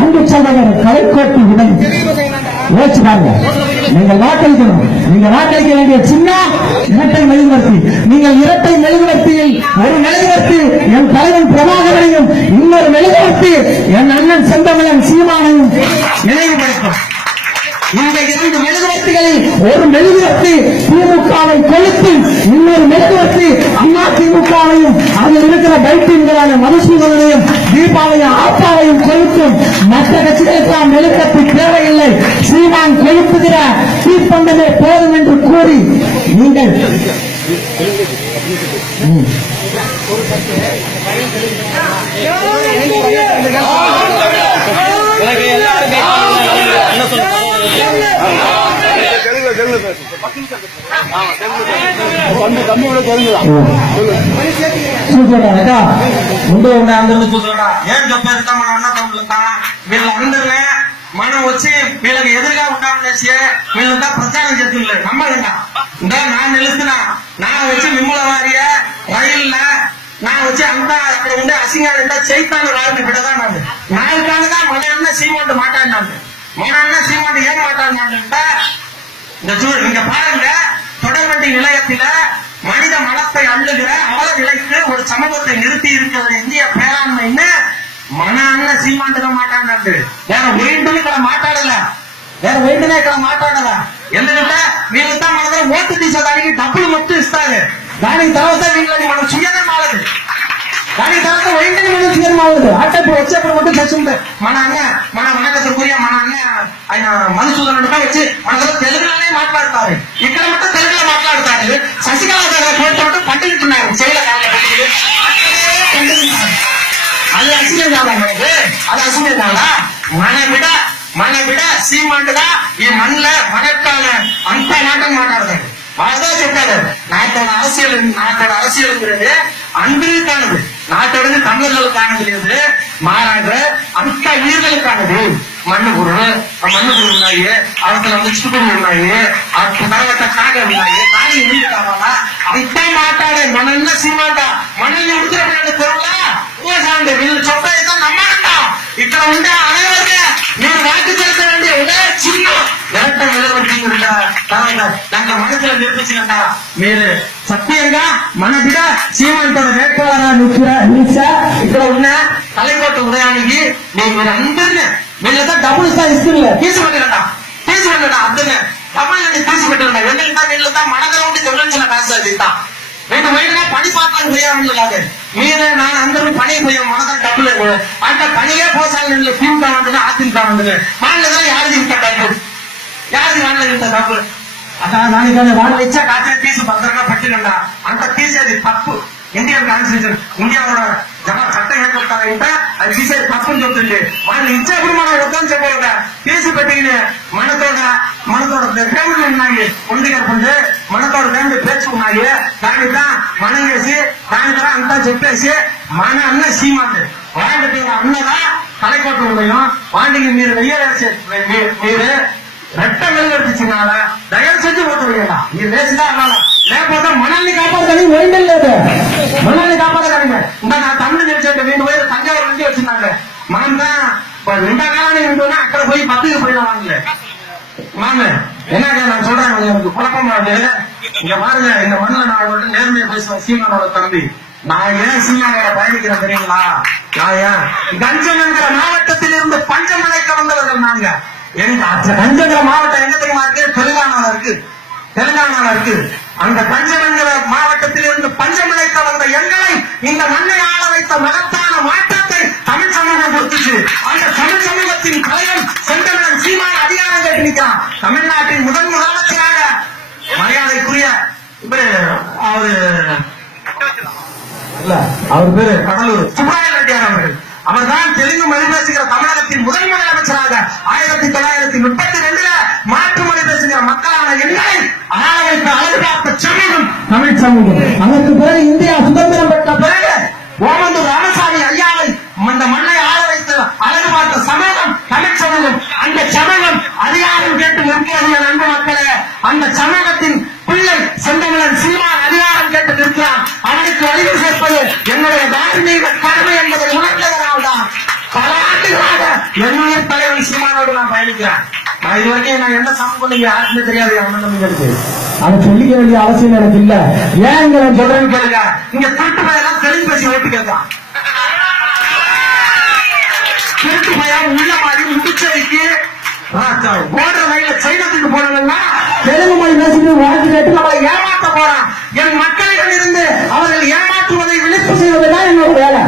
அங்கு சகோதரர் கலைக்கோட்டி விதை யோசிச்சு பாருங்க. நீங்கள் வாக்களிக்கணும். நீங்க வாக்களிக்க வேண்டிய சின்ன இரட்டை மெழுகுவர்த்தி. நீங்கள் இரட்டை மெழுகுவர்த்தியை ஒரு மெழுகுவர்த்தி என் தலைவன் பிரபாகரனையும் இன்னொரு மெழுகுவர்த்தி என் அண்ணன் செந்தமலன் சீமானையும் நினைவுபடுத்தும். இந்த இரண்டு மெழுகுவர்த்திகளில் ஒரு மெழுகுவர்த்தி திமுகவை கொளுத்தி இன்னொரு மெழுகுவர்த்தி அண்ணா திமுகவையும் அதில் இருக்கிற பைத்தியங்களான மதுசூதனையும் சீமானையும் ஆப்பாவையும் கொளுத்தும். மற்ற கட்சிகளுக்கெல்லாம் மெழுகத்தி தேவையில்லை. சீமான் கொழுப்புகிற தீப்பந்தமே போதும் என்று கூறி நீங்கள் ம். చూసుకోవడానికా ముందు ఉండే అందరిని చూసుకోవడా ఏం చెప్పేది మన అన్న తమ్ముళ్ళంతా వీళ్ళందరినీ మనం వచ్చి వీళ్ళకి ఎదురుగా ఉంటామనేసి వీళ్ళంతా ప్రచారం చేస్తున్నారు నమ్మకంగా ఇంకా నా నిలుస్తున్నా నా వచ్చి మిమ్మల వారియ రైళ్ళ నా వచ్చి అంతా అక్కడ ఉండే అసింగాలంతా చైతాన్ని వారిని పెడదానండి నాయకాలుగా మన అన్న సీమంటు మాట్లాడినాడు మన అన్న సీమంటు ఏం మాట్లాడినాడంటే இந்த சூழ் இங்க பாருங்க தொடர்வண்டி நிலையத்தில மனித மனத்தை அள்ளுகிற அவல நிலைக்கு ஒரு சமூகத்தை நிறுத்தி இருக்கிற இந்திய பேராண்மைன்னு మన అన్న సీమంటుగా మాట్లాడినట్టు వేరే వేంటిని ఇక్కడ మాట్లాడలే వేరే వేంటినే ఇక్కడ మాట్లాడలా ఎందుకంటే వీళ్ళంతా మన దగ్గర ఓటు తీసేదానికి డబ్బులు మొత్తం ఇస్తారు దానికి తర్వాత వీళ్ళని మనం చేయడం మాలదు దానికి తర్వాత వెంటనే சீக்கிரமா வருது வாட்ஸ்அப் வாட்ஸ்அப் மட்டும் சர்ச் உண்டு మన అన్న మన వనకసం గురి మన అన్న ఆయన మధుసూదన్ అంటే వచ్చి మన దగ్గర తెలుగులోనే మాట్లాడతారు ఇక్కడ మొత్తం తెలుగులో మాట్లాడతారు శశికళ దగ్గర పోటీ పండుకుంటున్నారు చేయలే అది అసలే కాదా మనకి అది అసలే కాదా మన బిడ మన బిడ సీమంటుగా ఈ మనలో మనకాల అంత మాట మాట్లాడతాడు அதான் சொல்றாரு நாட்டோட அரசியல் நாட்டோட அரசியல்ங்கிறது அன்பிற்கானது. நாட்டோட தமிழர்களுக்கானது மாறாக அந்த வீரர்களுக்கானது. மண்ணு பொருள் மண்ணு பொருள் உண்டாயி அவத்துல வந்து சுடுபொருள் உண்டாயி அவருக்கு பரவத்தை காக உண்டாயி காகி வீடு காவானா அந்த மாட்டாடே மணல்னா சீமாட்டா மணல் உடுத்துற பொருளா? ఎరట్ట నిలబడుతుందంట తర్వాత దాంట్లో మనసులో నేర్పించిందంట మీరు సత్యంగా మన బిడ సీమంతో వేట్కోవాలా నిత్య నిత్య ఇక్కడ ఉన్న కలైకోట ఉదయానికి నేను మీరు అందరినీ వీళ్ళతో డబ్బులు ఇస్తా ఇస్తున్నారు తీసుకుంటారంట తీసుకుంటారా అందరినీ డబ్బులు తీసుకుంటారంట ఎందుకంటే వీళ్ళతో మన దగ్గర ఉండి తెలిసిన కాదు ఇంత రెండు బయటగా పని పాత్రలు పోయామని కాదు మీరే నా అందరూ పని పోయాం మన దగ్గర డబ్బులు లేవు అంటే పనిగే పోసాలి తింటామంటే ఆశించామంటే మన యారు వాళ్ళ తింటా డబ్బులు అలా దానికని వాళ్ళు ఇచ్చే కాచే తీసి భద్రంగా పట్టినండా అంత తీసేది తప్పు ఇండియన్ కాన్స్టిట్యూషన్ ఇండియా కూడా జమ చట్టం ఏం చెప్తారంటే అది తీసేది తప్పు అని చెప్తుంది వాళ్ళు ఇచ్చేప్పుడు మనం వద్దని చెప్పకుండా తీసి పెట్టి మనతోడ మనతోడ ఫ్యామిలీ ఉన్నాయి ఉంది కనుకుంటే మనతోడ ఫ్యామిలీ పేర్చి ఉన్నాయి దానిక మనం చేసి దాని ద్వారా అంతా చెప్పేసి మన అన్న సీమంది వాళ్ళ పేరు అన్నదా తలకొట్టు ఉన్నాయో వాటికి మీరు వెయ్యేసి మీరు ரெட்ட வெளியில் இருந்துச்சுனால தயவு செஞ்சு போட்டு விடுங்க இது லேசுதான் என்னால లేకపోతే మనల్ని కాపాడదని వేయడం లేదు మనల్ని కాపాడగలిగే ఇంకా నా తమ్ముడు తెలిసేట్టు రెండు వేలు తంజావూరు నుంచి వచ్చిందండి మనం నిండాకాలని ఉంటున్నా అక్కడ పోయి బతుకు పోయిన వాళ్ళే மாமு என்னங்க நான் சொல்றேன் எனக்கு குழப்பமா இருக்கு இங்க பாருங்க இந்த மண்ணில் நான் அவங்கள்ட்ட நேர்மையை பேசுவேன் சீமானோட தம்பி. நான் ஏன் சீமானோட பயணிக்கிறேன் தெரியுங்களா? நான் ஏன்? கஞ்சன் மாவட்டத்திலிருந்து பஞ்சமலைக்கு வந்தவர்கள் நாங்க. எங்க அந்த மாவட்டம் எங்க தெரியுமா இருக்கு? தெலுங்கானால இருக்கு. தெலுங்கானால இருக்கு. அந்த பஞ்சமங்கிற மாவட்டத்தில் இருந்து பஞ்சமலைக்கு வந்த எங்களை இந்த மண்ணை ஆள வைத்த மகத்தான மாற்றத்தை தமிழ் சமூகம் கொடுத்துச்சு. அந்த தமிழ் சமூகத்தின் தலைவன் செந்தமிழன் சீமான் அதிகாரம் கேட்டு தமிழ்நாட்டின் முதன் முதலமைச்சராக மரியாதைக்குரிய இவரு அவரு இல்ல அவர் பேரு கடலூர். சுப்ராய ரெட்டியார் அவர்கள். அவர்தான் தெலுங்கு மொழி பேசுகிற தமிழகத்தின் முதல் முதலமைச்சராக ஆயிரத்தி தொள்ளாயிரத்தி முப்பத்தி ரெண்டுல மாற்று மொழி பேசுகிற மக்களான எங்களை ஆள வைத்த அழகு பார்த்த சமூகம் தமிழ் சமூகம். அதற்கு பிறகு இந்தியா சுதந்திரம் பெற்ற பிறகு ஓமந்தூர் ராமசாமி ஐயாவை அந்த மண்ணை ஆள வைத்து அழகு பார்த்த சமூகம் தமிழ் சமூகம் அந்த சமூகம் அதிகாரம் கேட்டு நிற்கிறது என் அன்பு மக்களே. அந்த சமூகத்தின் பிள்ளை செந்தமிழன் சீமான் அதிகாரம் கேட்டு நிற்கிறான். அவனுக்கு வலிவு சேர்ப்பது என்னுடைய தார்மீக கடமை என்பதை உணர்ந்ததனால்தான் பல ஆண்டுகளாக என்னுடைய தலைவன் சீமானோடு நான் பயணிக்கிறேன். நான் இது வரைக்கும் நான் என்ன சமம் பண்ணீங்க யாருக்குமே தெரியாது என் அதை சொல்லிக்க வேண்டிய அவசியம் எனக்கு இல்ல. ஏன் நான் சொல்றேன்னு கேளுங்க. இங்க திருட்டு பையெல்லாம் தெலுங்கு பேசி ஓட்டு கேட்கான் திருட்டு பையன் உள்ள மாதிரி முடிச்சதுக்கு ஓடுற வழியில சைனத்துக்கு போனவங்கன்னா தெலுங்கு மொழி பேசிட்டு வாழ்க்கை கேட்டு அவளை ஏமாத்த போறான். என் மக்களிடம் இருந்து அவர்கள் ஏமாற்றுவதை விழிப்பு செய்வதுதான் என்னோட வேலை.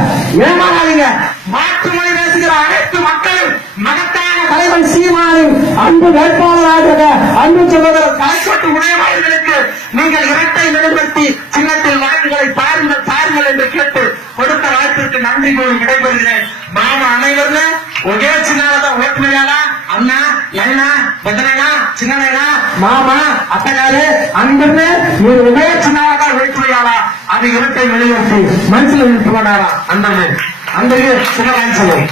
ஏமாறாதீங்க மாற்று மொழி பேசுகிற அனைத்து மக்களும் மகத்தான தலைவன் சீமானின் அன்பு வேட்பாளராக அன்பு சகோதரர் கலைக்கட்டு உடையவர்களுக்கு நீங்கள் இரட்டை நிலைப்படுத்தி சின்னத்தில் வாக்குகளை பாருங்கள் பாருங்கள் என்று கேட்டு கொடுத்த வாய்ப்பிற்கு நன்றி கூறி விடைபெறுகிறேன். மாமா அனைவரும் ஒரே சின்னாலதான் ஓட்டுமையாளா அண்ணா லைனா பெத்தனைனா சின்னனா மாமா அத்தகாரு அன்புன்னு நீ ஒரே சின்னாலதான் வேற்றுமையாளா அது இரட்டை வெளியேற்றி மனசுல இழுத்து போனாரா அண்ணன் அன்பு சின்ன சொல்லுங்க